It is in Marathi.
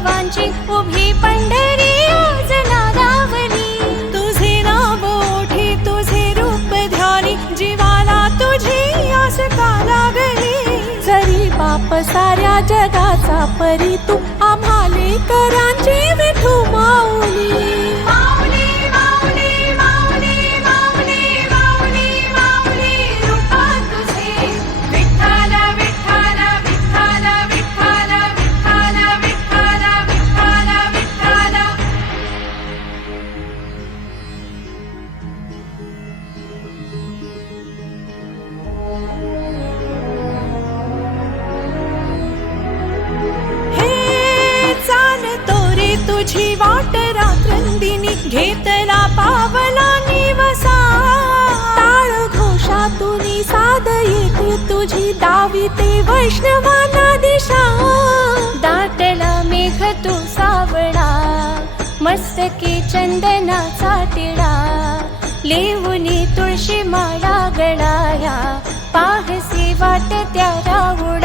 विठोबांची उभी पंढरी आज नादावली. तुझे नाव ओठी तुझे रूप ध्यानी जीवाला तुझी आस का लागली. जरी बाप साऱ्या जगाचा परी तू आम्हाले करांची विठू माऊली. माऊली माऊली माऊली माऊली माऊली माऊली रूपा तुझे विठ्ठल विठ्ठल विठ्ठल विठ्ठल विठ्ठल विठ्ठल विठ्ठल विठ्ठल. हे चालतो रे तुझी वाट रात्रंदिनी घेतला पावला निवसा. टाळ घोषातून साद येते तुझी दाविते वैष्णवांना दिशा. दाटला मेघ तो सावळा मस्तकी चंदनाचा टिळा. लेवुनी तुळशी माळा गळाया पाहसी वाट त्या राऊळा.